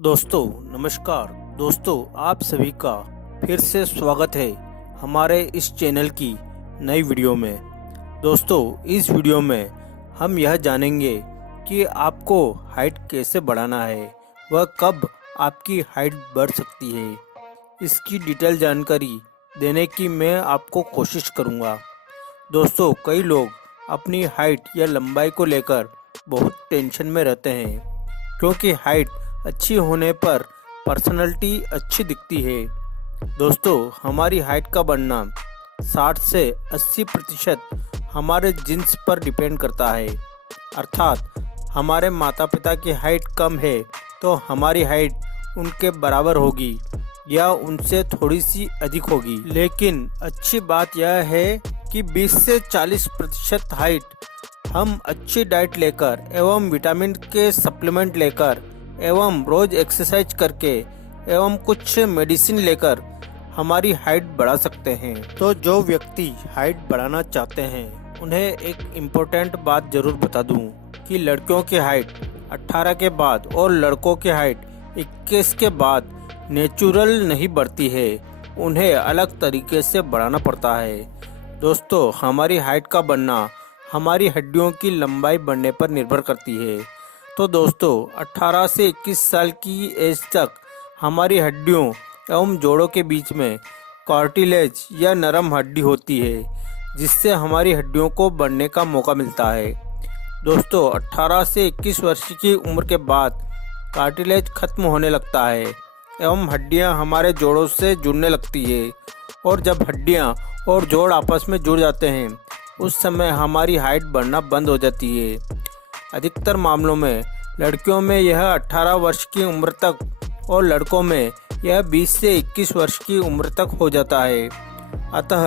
दोस्तों नमस्कार। दोस्तों आप सभी का फिर से स्वागत है हमारे इस चैनल की नई वीडियो में। दोस्तों इस वीडियो में हम यह जानेंगे कि आपको हाइट कैसे बढ़ाना है, वह कब आपकी हाइट बढ़ सकती है। इसकी डिटेल जानकारी देने की मैं आपको कोशिश करूंगा। दोस्तों कई लोग अपनी हाइट या लंबाई को लेकर बहुत टेंशन में रहते हैं, क्योंकि हाइट अच्छी होने पर पर्सनैलिटी अच्छी दिखती है। दोस्तों हमारी हाइट का बढ़ना 60 से 80% हमारे जीन्स पर डिपेंड करता है। अर्थात हमारे माता पिता की हाइट कम है तो हमारी हाइट उनके बराबर होगी या उनसे थोड़ी सी अधिक होगी। लेकिन अच्छी बात यह है कि 20 से 40% हाइट हम अच्छी डाइट लेकर एवं विटामिन के सप्लीमेंट लेकर एवं रोज एक्सरसाइज करके एवं कुछ मेडिसिन लेकर हमारी हाइट बढ़ा सकते हैं। तो जो व्यक्ति हाइट बढ़ाना चाहते हैं उन्हें एक इम्पोर्टेंट बात जरूर बता दूं कि लड़कियों की हाइट 18 के बाद और लड़कों की हाइट 21 के बाद नेचुरल नहीं बढ़ती है, उन्हें अलग तरीके से बढ़ाना पड़ता है। दोस्तों हमारी हाइट का बढ़ना हमारी हड्डियों की लंबाई बढ़ने पर निर्भर करती है। तो दोस्तों 18 से 21 साल की एज तक हमारी हड्डियों एवं जोड़ों के बीच में कार्टिलेज या नरम हड्डी होती है, जिससे हमारी हड्डियों को बढ़ने का मौका मिलता है। दोस्तों 18 से 21 वर्ष की उम्र के बाद कार्टिलेज खत्म होने लगता है एवं हड्डियां हमारे जोड़ों से जुड़ने लगती है, और जब हड्डियां और जोड़ आपस में जुड़ जाते हैं उस समय हमारी हाइट बढ़ना बंद हो जाती है। अधिकतर मामलों में लड़कियों में यह 18 वर्ष की उम्र तक और लड़कों में यह 20 से 21 वर्ष की उम्र तक हो जाता है। अतः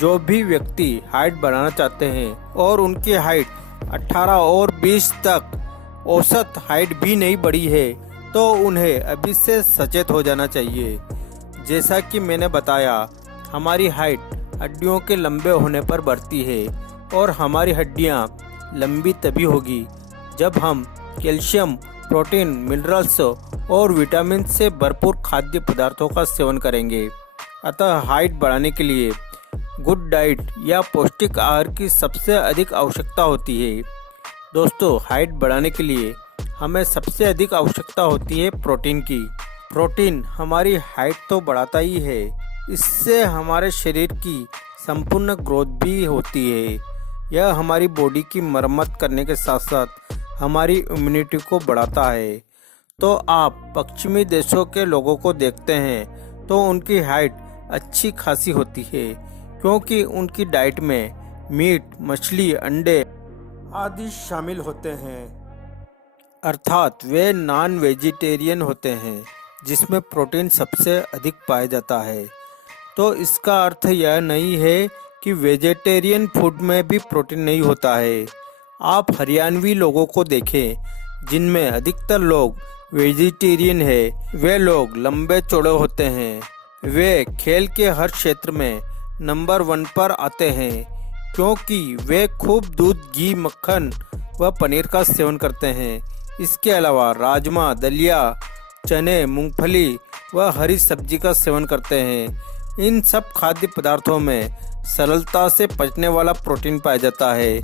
जो भी व्यक्ति हाइट बढ़ाना चाहते हैं और उनकी हाइट 18 और 20 तक औसत हाइट भी नहीं बढ़ी है तो उन्हें अभी से सचेत हो जाना चाहिए। जैसा कि मैंने बताया, हमारी हाइट हड्डियों के लंबे होने पर बढ़ती है और हमारी हड्डियां लंबी तभी होगी जब हम कैल्शियम, प्रोटीन, मिनरल्स और विटामिन से भरपूर खाद्य पदार्थों का सेवन करेंगे। अतः हाइट बढ़ाने के लिए गुड डाइट या पौष्टिक आहार की सबसे अधिक आवश्यकता होती है। दोस्तों हाइट बढ़ाने के लिए हमें सबसे अधिक आवश्यकता होती है प्रोटीन की। प्रोटीन हमारी हाइट तो बढ़ाता ही है, इससे हमारे शरीर की संपूर्ण ग्रोथ भी होती है। यह हमारी बॉडी की मरम्मत करने के साथ साथ हमारी इम्यूनिटी को बढ़ाता है। तो आप पश्चिमी देशों के लोगों को देखते हैं तो उनकी हाइट अच्छी खासी होती है, क्योंकि उनकी डाइट में मीट, मछली, अंडे आदि शामिल होते हैं। अर्थात वे नॉन वेजिटेरियन होते हैं, जिसमें प्रोटीन सबसे अधिक पाया जाता है। तो इसका अर्थ यह नहीं है कि वेजिटेरियन फूड में भी प्रोटीन नहीं होता है। आप हरियाणवी लोगों को देखें जिनमें अधिकतर लोग वेजिटेरियन है। वे लोग लंबे चौड़े होते हैं, वे खेल के हर क्षेत्र में नंबर 1 पर आते हैं, क्योंकि वे खूब दूध, घी, मक्खन व पनीर का सेवन करते हैं। इसके अलावा राजमा, दलिया, चने, मूंगफली व हरी सब्जी का सेवन करते हैं। इन सब खाद्य पदार्थों में सरलता से पचने वाला प्रोटीन पाया जाता है।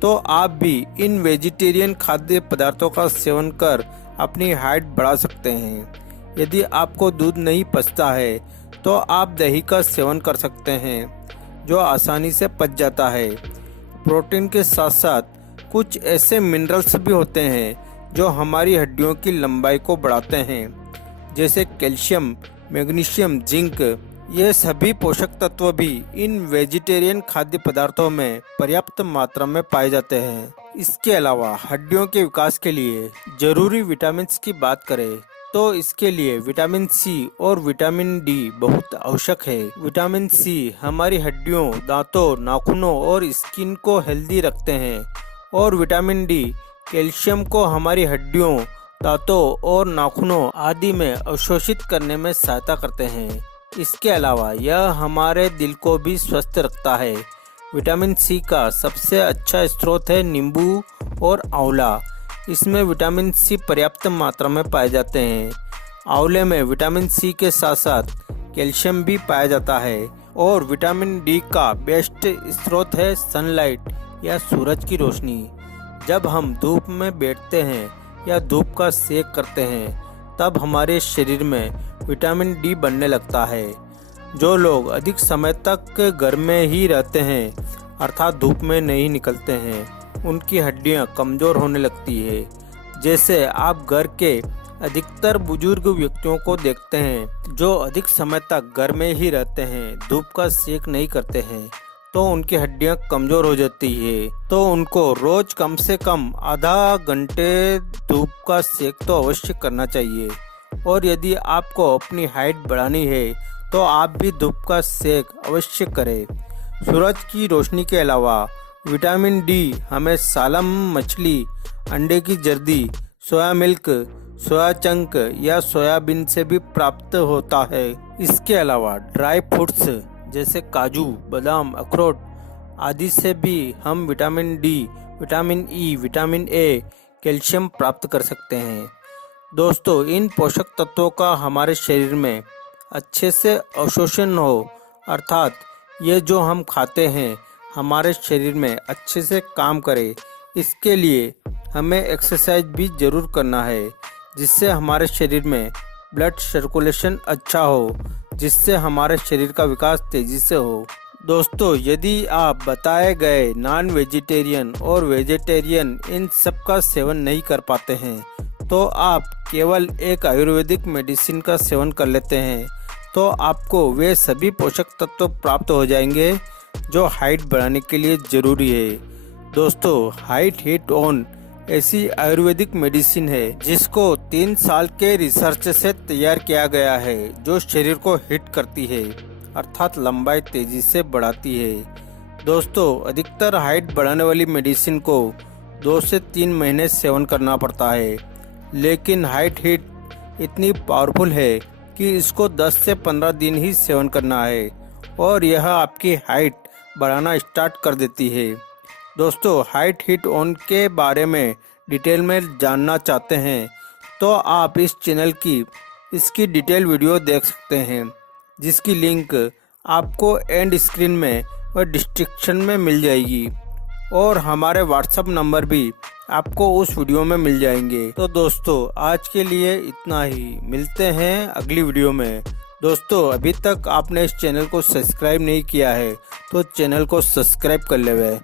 तो आप भी इन वेजिटेरियन खाद्य पदार्थों का सेवन कर अपनी हाइट बढ़ा सकते हैं। यदि आपको दूध नहीं पचता है तो आप दही का सेवन कर सकते हैं, जो आसानी से पच जाता है। प्रोटीन के साथ साथ कुछ ऐसे मिनरल्स भी होते हैं जो हमारी हड्डियों की लंबाई को बढ़ाते हैं, जैसे कैल्शियम, मैग्नीशियम, जिंक। ये सभी पोषक तत्व भी इन वेजिटेरियन खाद्य पदार्थों में पर्याप्त मात्रा में पाए जाते हैं। इसके अलावा हड्डियों के विकास के लिए जरूरी विटामिन की बात करें तो इसके लिए विटामिन सी और विटामिन डी बहुत आवश्यक है। विटामिन सी हमारी हड्डियों, दांतों, नाखूनों और स्किन को हेल्दी रखते हैं, और विटामिन डी कैल्शियम को हमारी हड्डियों, दांतों और नाखूनों आदि में अवशोषित करने में सहायता करते हैं। इसके अलावा यह हमारे दिल को भी स्वस्थ रखता है। विटामिन सी का सबसे अच्छा स्रोत है नींबू और आंवला। इसमें विटामिन सी पर्याप्त मात्रा में पाए जाते हैं। आंवले में विटामिन सी के साथ साथ कैल्शियम भी पाया जाता है और विटामिन डी का बेस्ट स्रोत है सनलाइट या सूरज की रोशनी। जब हम धूप में बैठते हैं या धूप का सेक करते हैं तब हमारे शरीर में विटामिन डी बनने लगता है। जो लोग अधिक समय तक घर में ही रहते हैं अर्थात धूप में नहीं निकलते हैं उनकी हड्डियां कमज़ोर होने लगती है। जैसे आप घर के अधिकतर बुजुर्ग व्यक्तियों को देखते हैं जो अधिक समय तक घर में ही रहते हैं, धूप का सेक नहीं करते हैं, तो उनकी हड्डियां कमज़ोर हो जाती है। तो उनको रोज कम से कम आधा घंटे धूप का सेक तो अवश्य करना चाहिए। और यदि आपको अपनी हाइट बढ़ानी है तो आप भी धूप का सेक अवश्य करें। सूरज की रोशनी के अलावा विटामिन डी हमें सालम मछली, अंडे की जर्दी, सोया मिल्क, सोया चंक या सोयाबीन से भी प्राप्त होता है। इसके अलावा ड्राई फ्रूट्स जैसे काजू, बादाम, अखरोट आदि से भी हम vitamin D, vitamin E, vitamin A, calcium प्राप्त कर सकते हैं। दोस्तों, इन पोषक तत्वों का हमारे शरीर में अच्छे से अवशोषण हो अर्थात ये जो हम खाते हैं हमारे शरीर में अच्छे से काम करे, इसके लिए हमें एक्सरसाइज भी जरूर करना है जिससे हमारे शरीर में ब्लड सर्कुलेशन अच्छा हो, जिससे हमारे शरीर का विकास तेजी से हो। दोस्तों, यदि आप बताए गए नॉन वेजिटेरियन और वेजिटेरियन इन सब का सेवन नहीं कर पाते हैं तो आप केवल एक आयुर्वेदिक मेडिसिन का सेवन कर लेते हैं तो आपको वे सभी पोषक तत्व प्राप्त हो जाएंगे जो हाइट बढ़ाने के लिए जरूरी है। दोस्तों, हाइट हिट ऑन ऐसी आयुर्वेदिक मेडिसिन है जिसको 3 साल के रिसर्च से तैयार किया गया है जो शरीर को हिट करती है अर्थात लंबाई तेजी से बढ़ाती है। दोस्तों, अधिकतर हाइट बढ़ाने वाली मेडिसिन को 2 से 3 महीने सेवन करना पड़ता है, लेकिन हाइट हिट इतनी पावरफुल है कि इसको 10 से 15 दिन ही सेवन करना है और यह आपकी हाइट बढ़ाना स्टार्ट कर देती है। दोस्तों, हाइट हिट ऑन के बारे में डिटेल में जानना चाहते हैं तो आप इस चैनल की इसकी डिटेल वीडियो देख सकते हैं जिसकी लिंक आपको एंड स्क्रीन में और डिस्क्रिप्शन में मिल जाएगी और हमारे व्हाट्सएप नंबर भी आपको उस वीडियो में मिल जाएंगे। तो दोस्तों, आज के लिए इतना ही, मिलते हैं अगली वीडियो में। दोस्तों, अभी तक आपने इस चैनल को सब्सक्राइब नहीं किया है तो चैनल को सब्सक्राइब कर ले।